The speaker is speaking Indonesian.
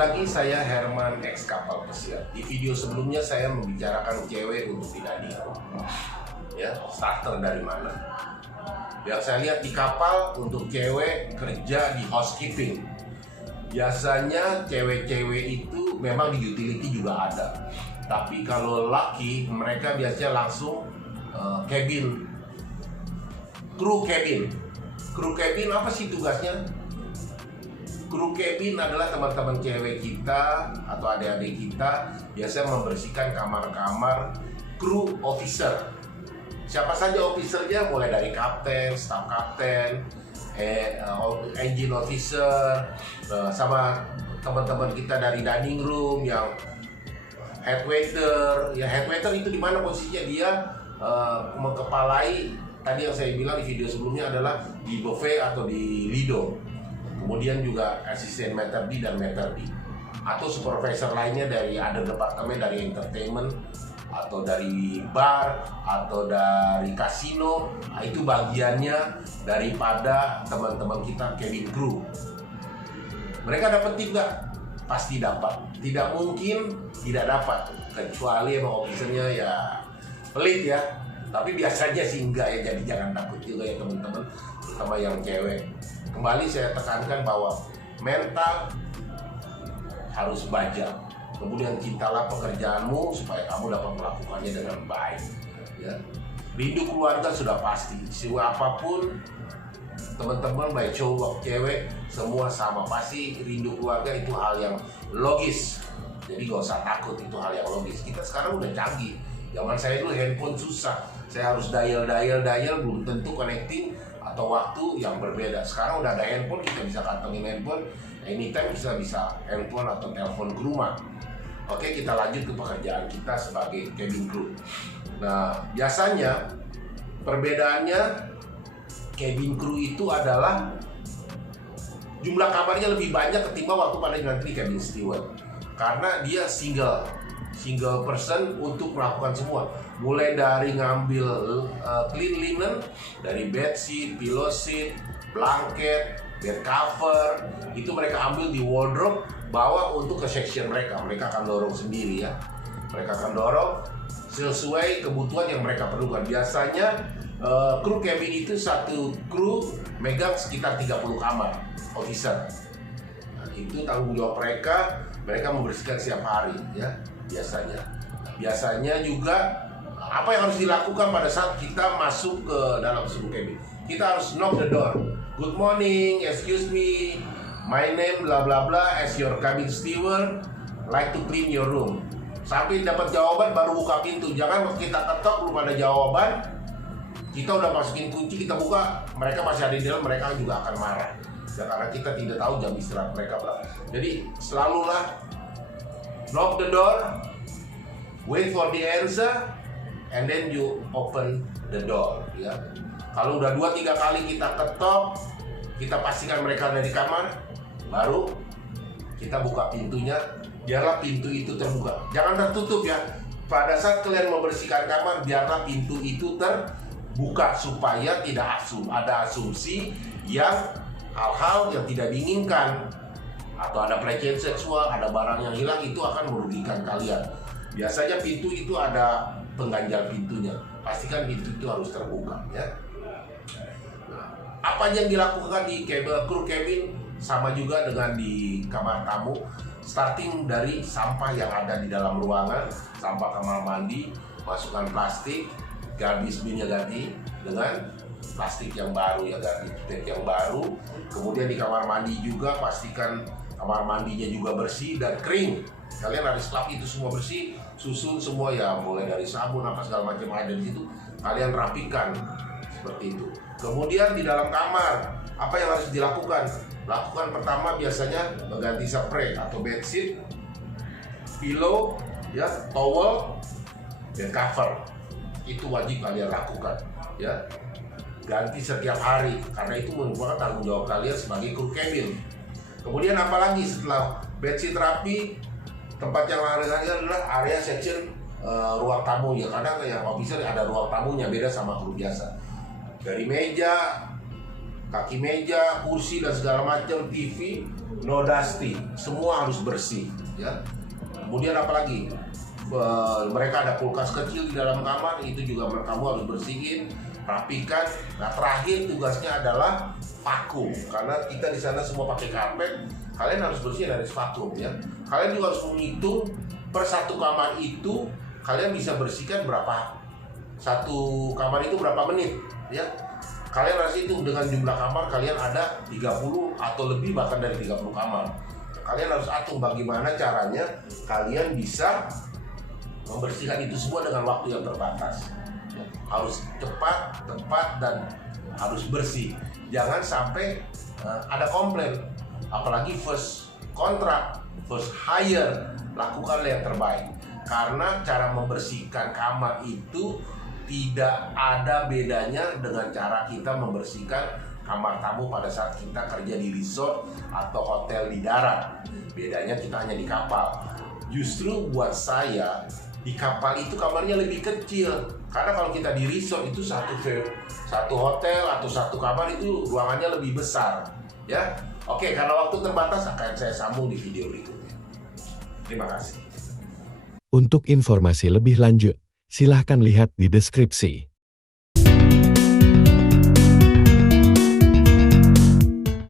lagi saya Herman ex kapal pesiar. Di video sebelumnya saya membicarakan cewek untuk tidak nikah. Ya, starter dari mana? Yang saya lihat di kapal untuk cewek kerja di housekeeping. Biasanya cewek-cewek itu memang di utility juga ada. Tapi kalau laki mereka biasanya langsung cabin, kru cabin. Kru cabin apa sih tugasnya? Kru cabin adalah teman-teman cewek kita atau adik-adik kita biasanya membersihkan kamar-kamar kru officer. Siapa saja officernya, mulai dari kapten, staff kapten, engine officer, sama teman-teman kita dari dining room yang head waiter. Ya, head waiter itu di mana posisinya? Dia mengkepalai, tadi yang saya bilang di video sebelumnya adalah di buffet atau di Lido. Kemudian juga asisten Meter D dan Meter D, atau supervisor lainnya dari ada departemen dari entertainment atau dari bar atau dari kasino. Nah, itu bagiannya daripada teman-teman kita cabin crew. Mereka dapat tidak? Pasti dapat. Tidak mungkin tidak dapat, kecuali emang officernya ya pelit ya. Tapi biasanya sih enggak ya, jadi jangan takut juga ya teman-teman, terutama yang cewek. Kembali saya tekankan bahwa mental harus baja. Kemudian cintalah pekerjaanmu supaya kamu dapat melakukannya dengan baik. Ya. Rindu keluarga sudah pasti. Siapapun teman-teman, baik cowok, cewek, semua sama. Pasti rindu keluarga itu hal yang logis. Jadi gak usah takut, itu hal yang logis. Kita sekarang udah canggih. Zaman saya dulu handphone susah. Saya harus dial, belum tentu connecting atau waktu yang berbeda. Sekarang udah ada handphone, kita bisa kantongin handphone anytime, bisa handphone atau telepon ke rumah. Oke, kita lanjut ke pekerjaan kita sebagai cabin crew. Nah, biasanya perbedaannya cabin crew itu adalah jumlah kamarnya lebih banyak ketimbang waktu pada nanti cabin steward. Karena dia single person untuk melakukan semua, mulai dari ngambil clean linen, dari bed sheet, pillow sheet, blanket, bed cover, itu mereka ambil di wardrobe, bawa untuk ke section mereka. Mereka akan dorong sendiri ya. Mereka akan dorong sesuai kebutuhan yang mereka perlukan. Biasanya kru cabin itu satu kru megang sekitar 30 kamar officer. Nah, itu tanggung jawab mereka. Mereka membersihkan setiap hari ya. Biasanya juga apa yang harus dilakukan pada saat kita masuk ke dalam sebuah cabin? Kita harus knock the door. Good morning, excuse me, my name bla bla bla, as your cabin steward, like to clean your room. Sampai dapat jawaban baru buka pintu. Jangan kita ketok belum ada jawaban, kita udah masukin kunci, kita buka, mereka masih ada di dalam, mereka juga akan marah. Ya, karena kita tidak tahu jam istirahat mereka berapa. Jadi selalulah knock the door, wait for the answer, and then you open the door. Ya. Kalau udah 2-3 kali kita ketok, kita pastikan mereka ada di kamar, baru kita buka pintunya. Biarlah pintu itu terbuka, jangan tertutup ya. Pada saat kalian membersihkan kamar, biarlah pintu itu terbuka supaya tidak ada asumsi yang hal-hal yang tidak diinginkan, atau ada pelecehan seksual, ada barang yang hilang, itu akan merugikan kalian. Biasanya pintu itu ada pengganjal pintunya, pastikan pintu itu harus terbuka ya. Nah, apa yang dilakukan di kru cabin sama juga dengan di kamar tamu. Starting dari sampah yang ada di dalam ruangan, sampah kamar mandi, masukkan plastik, garbage bin-nya ganti dengan plastik yang baru ya, garbage bag yang baru. Kemudian di kamar mandi juga pastikan kamar mandinya juga bersih dan kering. Kalian harus lap itu semua bersih, susun semua ya, mulai dari sabun apa segala macam ada di situ, kalian rapikan seperti itu. Kemudian di dalam kamar, apa yang harus dilakukan? Lakukan pertama biasanya mengganti spray atau bedsheet, pillow, ya, towel, dan cover. Itu wajib kalian lakukan, ya. Ganti setiap hari karena itu merupakan tanggung jawab kalian sebagai kru cabin. Kemudian apalagi setelah bedsheet rapi, tempat yang lain adalah area section ruang tamunya. Karena yang officer ada ruang tamunya, beda sama kru biasa. Dari meja, kaki meja, kursi dan segala macam, TV, no dusty, semua harus bersih, ya. Kemudian apalagi? Mereka ada kulkas kecil di dalam kamar, itu juga kamu harus bersihin, rapikan. Nah, terakhir tugasnya adalah vakum, karena kita di sana semua pakai karpet. Kalian harus bersih dari vakum, ya. Kalian juga harus menghitung per satu kamar itu kalian bisa bersihkan berapa, satu kamar itu berapa menit, ya. Kalian harus hitung dengan jumlah kamar kalian ada 30 atau lebih, bahkan dari 30 kamar. Kalian harus atur bagaimana caranya kalian bisa membersihkan itu semua dengan waktu yang terbatas. Harus cepat, tepat, dan harus bersih. Jangan sampai ada komplain. Apalagi first kontrak, first hire, lakukanlah yang terbaik. Karena cara membersihkan kamar itu tidak ada bedanya dengan cara kita membersihkan kamar tamu pada saat kita kerja di resort atau hotel di darat. Bedanya kita hanya di kapal. Justru buat saya, di kapal itu kamarnya lebih kecil, karena kalau kita di resort itu satu hotel atau satu kamar itu ruangannya lebih besar, ya. Oke, karena waktu terbatas akan saya sambung di video berikutnya. Terima kasih. Untuk informasi lebih lanjut, silahkan lihat di deskripsi.